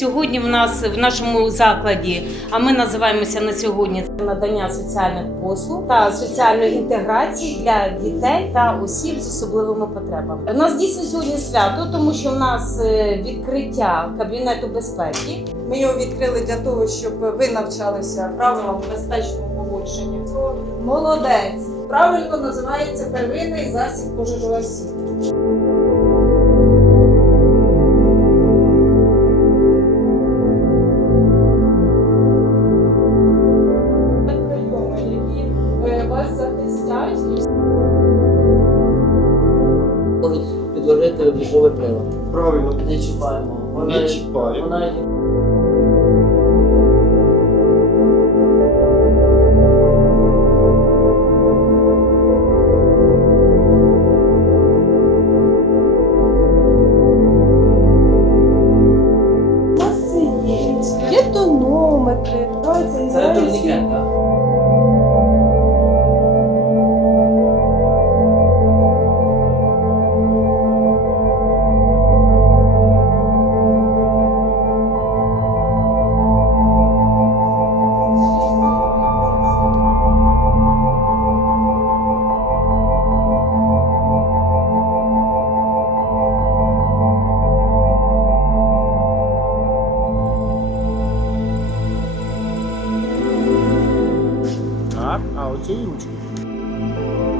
сьогодні в нас в нашому закладі, а ми називаємося на сьогодні надання соціальних послуг та соціальної інтеграції для дітей та осіб з особливими потребами. У нас дійсно сьогодні свято, тому що в нас е, відкриття кабінету безпеки. Ми його відкрили для того, щоб ви навчалися правилам безпечного поводження. Молодець! Правильно називається первинний засіб пожежогасіння. Підложити віжовий прилад. Правильно, Не чіпаємо. Вона, не чіпаємо. вона У нас це є. Є тонометри. Це турнікет? цією ручкою.